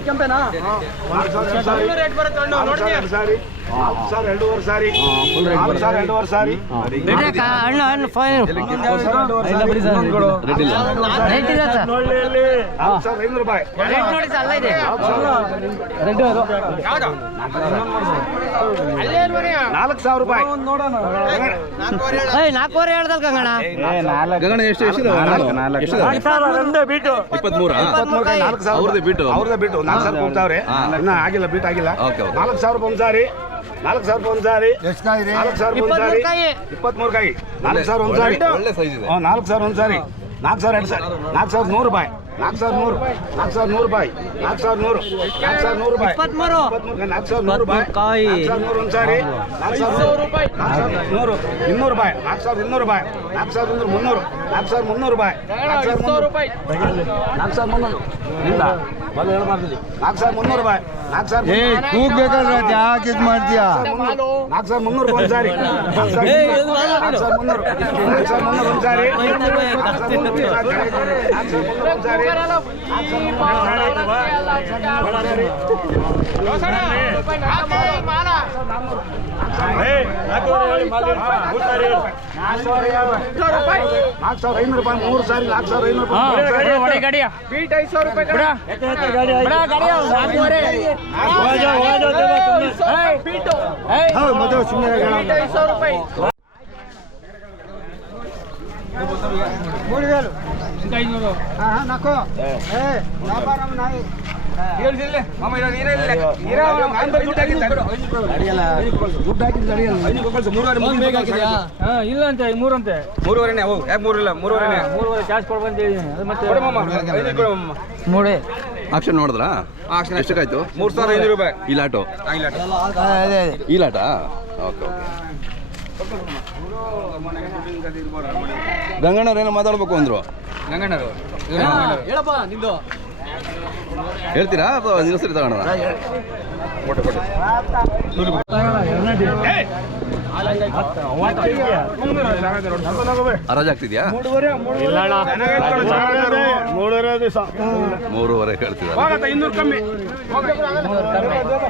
ಕೆಂಪೇನಾ ನಾಲ್ಕು ಸಾವಿರ ಎರಡು ಸಾರಿ ಸಾರಿ. ಎರಡೂವರೆ ಸಾರಿ. ಎರಡೂವರೆ ಸಾರಿ. ಹಣ್ಣು ಹಣ್ಣು ಫೈನ್ ಸಾರಿ ರೇಟ್ ಇದೆ. ಸರ್ ಐನೂರು ರೂಪಾಯಿ. ರೇಟ್ ನೋಡಿ ಸರ್. ಅಲ್ಲ ಇದೆ ನಾಲ್ಕು ಸಾವಿರ ರೂಪಾಯಿ. ಏಯ್ ನಾಲ್ಕೂವರೆ ಹೇಳ್ದಲ್ ಗಂಗಣ ಗಗನ ಎಷ್ಟು ಇಪ್ಪತ್ಮೂರು. ನಾಲ್ಕು ಸಾವಿರ ಅವ್ರದ್ದೇ ಬಿಟ್ಟು. ಅವ್ರದ್ದು ಬಿಟ್ಟು ನಾಲ್ಕು ಸಾವಿರ ಹೋಗ್ತಾವ್ರೆ ಹಾ. ಇನ್ನ ಆಗಿಲ್ಲ ಬಿಟ್ಟು ಆಗಿಲ್ಲ. ನಾಲ್ಕು ಸಾವಿರ ಒಂದು ಸಾರಿ ನಾಲ್ಕು ಸಾವಿರ ಒಂದು ಸಾರಿ ನಾಲ್ಕು ಸಾವಿರ ಒಂದು ಸಾರಿ ಇಪ್ಪತ್ಮೂರು ಕಾಯಿ. ನಾಲ್ಕು ಸಾವಿರ ಒಂದು ಸಾರಿ ಒಳ್ಳೆ- ಸೈಜ್ ಇದೆ ಹ್ಞೂ ನಾಲ್ಕು ಸಾವಿರ ಒಂದು ಸಾರಿ ನಾಲ್ಕು ಸಾವಿರ ಎರಡು ಸಾರಿ ನಾಲ್ಕು ಸಾವಿರದ ನೂರು ರೂಪಾಯಿ ನಾಲ್ಕು ಸಾವಿರದ ನೂರು ನಾಲ್ಕು ಸಾವಿರದ ನೂರು ರೂಪಾಯಿ ನಾಲ್ಕು ಸಾವಿರದ ನೂರು ನಾಲ್ಕು ಸಾವಿರದ ನೂರು ರೂಪಾಯಿ ಇಪ್ಪತ್ಮೂರು ನಾಲ್ಕು ಸಾವಿರದ ನೂರು ರೂಪಾಯಿ ಕಾಯಿ. ನಾಲ್ಕು ಸಾವಿರದ ನೂರು ಒಂದು ಸಾರಿ ನಾಲ್ಕು ಸಾವಿರದ ರೂಪಾಯಿ ನಾಲ್ಕು ಸಾವಿರದ ನೂರು ಇನ್ನೂರು ರೂಪಾಯಿ ನಾಲ್ಕು ಸಾವಿರದ ಇನ್ನೂರು ರೂಪಾಯಿ ನಾಲ್ಕು ಸಾವಿರದ ಇನ್ನೂರು ಮುನ್ನೂರು ನಾಲ್ಕು ಸಾವಿರದ ಮುನ್ನೂರು ರೂಪಾಯಿ ನಾಲ್ಕು ಸಾವಿರದ ಮುನ್ನೂರು ರೂಪಾಯಿ ನಾಲ್ಕು ಸಾವಿರದ ಮುನ್ನೂರು ಇಲ್ಲ ಮೊದಲು ಹೇಳ್ಬಾರ್ದು ನಾಲ್ಕು ಸಾವಿರದ ಮುನ್ನೂರು ರೂಪಾಯಿ ಸಾವಿರದ ಕೂಗ್ಬೇಕಾದ್ರೆ ಯಾಕೆ ಇದು ಮಾಡ್ತೀಯಾ ನಾಲ್ಕು ಸಾವಿರದ ಮುನ್ನೂರು ನಾಲ್ಕು ನಾಲ್ಕು ನಾಲ್ಕು ನಾಲ್ಕು ಸಾರಿ ನಾಲ್ಕು ಸಾವಿರದ ಮುನ್ನೂರು ಒಂದು ಸಾರಿ ಐನೂರು ರೂಪಾಯಿ. ಮೂರು ಐನೂರು ರೂಪಾಯಿ ಮತ್ತೆ ಸುಮ್ಮನೆ ಇಲ್ಲ ಅಂತ ಮೂರಂತೆ. ಮೂರುವರೆನೆ ಯಾಕೆ ಮೂರಿಲ್ಲ? ಮೂರುವರೆನೆ. ಮೂರುವರೆ ಕ್ಯಾಶ್ ಕೊಡ್ಬಂತ ಹೇಳಿದ್ದೀನಿ. ಅದು ಮತ್ತೆ ಮೂಡೆ. ಆಕ್ಷನ್ ನೋಡಿದ್ರಾ? ಎಷ್ಟಕ್ಕಾಯ್ತು? ಮೂರು ಸಾವಿರದ ಐನೂರು ರೂಪಾಯಿ. Okay okay. ಗಂಗಣ್ಣವ್ರೇನೋ ಮಾತಾಡ್ಬೇಕು ಅಂದ್ರು. ಗಂಗಣ್ಣರು ಹೇಳ್ತೀರಾ? ಅಥವಾ ನಿನ್ನ ಸರಿ ತಗೋಣ ಹರಾಜ್ ಆಗ್ತಿದ್ಯಾ? ಮೂರುವರೆ ಹೇಳ್ತಿದ್ದಾರೆ.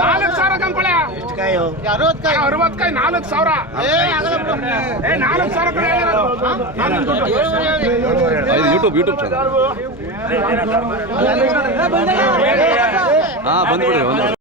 ನಾಲ್ಕು ಸಾವಿರ ಕಂಪಳೆ. ಅರವತ್ತಕಾಯಿ ನಾಲ್ಕು ಸಾವಿರ. ನಾಲ್ಕು ಸಾವಿರ ಕಡೆ ಯೂಟ್ಯೂಬ್ ಯೂಟ್ಯೂಬ್ ಹಾಂ ಬಂದ್ಬಿಡ್ರಿ ಒಂದು